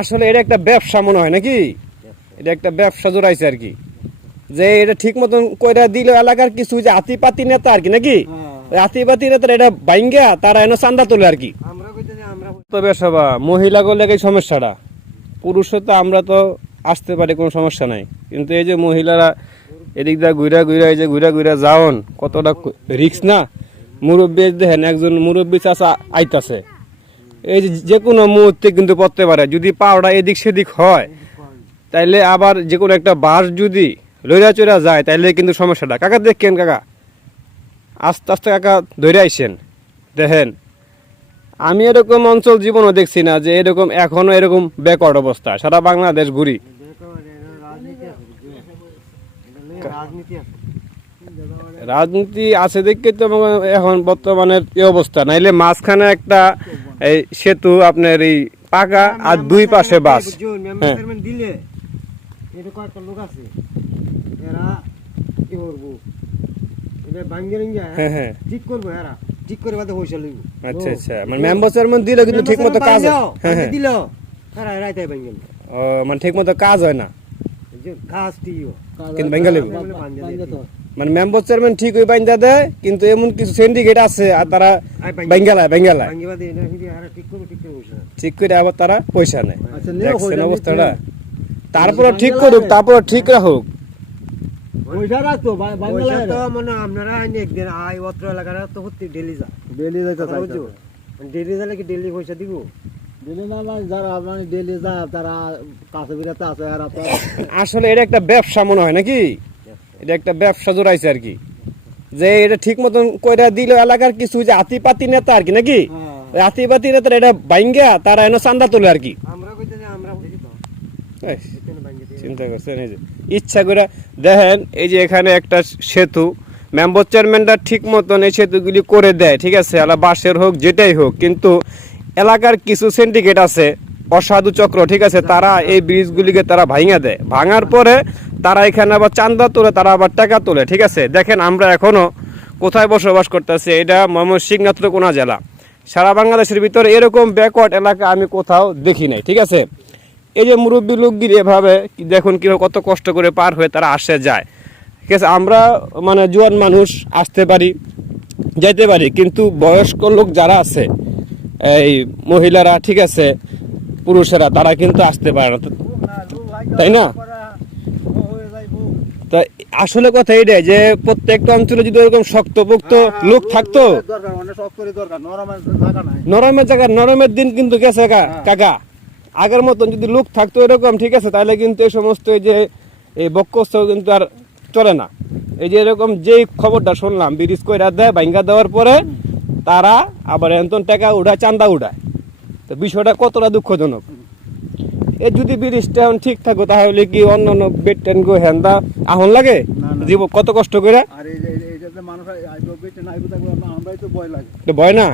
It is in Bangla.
আসলে এটা একটা ব্যবসা মনে হয় নাকি? এটা একটা ব্যবসা জোড়াইছে আর কি, যে এটা ঠিক মতন কইরা দিল এলাকার কিছু যে আতিপাতি নেতা আর কি নাকি, আতিপাতি নেতারা এটা বাইঙ্গা তারা এনে চান্দা তোলে আর কি। তবে সবা মহিলা গলে এই সমস্যাটা, পুরুষে তো আমরা তো আসতে পারি, কোনো সমস্যা নাই, কিন্তু এই যে মহিলারা এদিক দা ঘুরা ঘুরা, এই যে ঘুরা ঘুরা যাওন কতটা রিক্স না। মুরব্বী দেখেন, একজন মুরব্বী চাচা আইতাছে, এই যে কোনো মুহূর্তে কিন্তু পড়তে পারে, যদি পাওটা এদিক সেদিক হয় তাইলে আবার যে কোনো একটা বাস যদি লইরা চড়া যায় তাইলে কিন্তু সমস্যাটা। কাকা দেখেন, কাকা আস্তে আস্তে কাকা ধরে আইসেন, দেখেন আমি এরকম অঞ্চল জীবনও দেখছি না যে এরকম এখনো এরকম ব্যাকওয়ার্ড অবস্থা। সারা বাংলাদেশ ঘুরি, রাজনীতি আছে দেখে তো এখন বর্তমানের এই অবস্থা। নাইলে মাঝখানে একটা এই সেতু আপনার এই পাকা আর দুই পাশে বাস। হ্যাঁ আচ্ছা আচ্ছা, মানে মেম্বার চেয়ারম্যান দিলে কিন্তু ঠিক মতো কাজ হয়। মানে ঠিক মতো কাজ হয় না, কিন্তু বেঙ্গালি মানে মেম্বার চেয়ারম্যান ঠিক ওই বাইন্দা দেয়, কিন্তু এমন কিছু সিন্ডিকেট আছে আর তারা বেঙ্গালায় ঠিক করে আবার তারা পয়সা নেয়। দেখছেন অবস্থাটা? তারপর ঠিক করুক, তারপর ঠিক রাখুক। আসলে এটা একটা ব্যবসা মনে হয় নাকি? এটা একটা ব্যবসা জোড়াইছে আর কি, যে এটা ঠিক মতন কইরা দিল এলাকার কিছু যে আতিপাতি নেতা আর কি নাকি, আতিপাতি নেতারা এটা বাইঙ্গা তারা এনে চান্দা তোলে আর কি। চিন্তা করছেন, এই যে ইচ্ছা করে দেখেন, এই যে এখানে একটা সেতু, মেম্বার চেয়ারম্যানটা ঠিক মতন এই সেতুগুলি করে দেয়, ঠিক আছে, বাসের হোক যেটাই হোক, কিন্তু এলাকার কিছু সিন্ডিকেট আছে, অসাধু চক্র, ঠিক আছে, তারা এই ব্রিজগুলিকে তারা ভাঙা দেয়, ভাঙার পরে তারা এখানে আবার চান্দা তোলে, তারা আবার টাকা তোলে, ঠিক আছে। দেখেন আমরা এখনো কোথায় বসবাস করতেছি, এটা ময়মনসিংহ নেত্রকোনা জেলা। সারা বাংলাদেশের ভিতরে এরকম ব্যাকওয়ার্ড এলাকা আমি কোথাও দেখি নাই, ঠিক আছে। এই যে মুরব্বী লোকগিরি এভাবে দেখুন কি কত কষ্ট করে পার হয়ে তারা আসে যায়, ঠিক আছে। আমরা মানে জোয়ান মানুষ আসতে পারি, যাইতে পারি, কিন্তু বয়স্ক লোক যারা আছে, এই মহিলারা, ঠিক আছে, পুরুষেরা, তারা কিন্তু আসতে পারে না, তাই না? তা আসলে কথা এইটাই যে প্রত্যেকটা অঞ্চলে যদি এরকম শক্তপোক্ত লোক থাকতো, নরমের জায়গা নরমের দিন কিন্তু গেছে কাকা। আগের মতন যদি লোক থাকতো এরকম, ঠিক আছে, তাহলে কিন্তু এই সমস্ত যে এই বক্কস্ত কিন্তু আর চলে না। এই যে এরকম যে খবরটা শুনলাম, ব্রিজ কইরা দেয়, ভাঙ্গা দেওয়ার পরে তারা আবার এমন টাকা উঠায়, চান্দা উঠায়, তো বিষয়টা কতটা দুঃখজনক। এই যদি ব্রিজটা ঠিক থাকো তাহলে কি অন্য অন্য বেড টেন গো হ্যান্দা আহন লাগে জীব কত কষ্ট করে, ভয় না।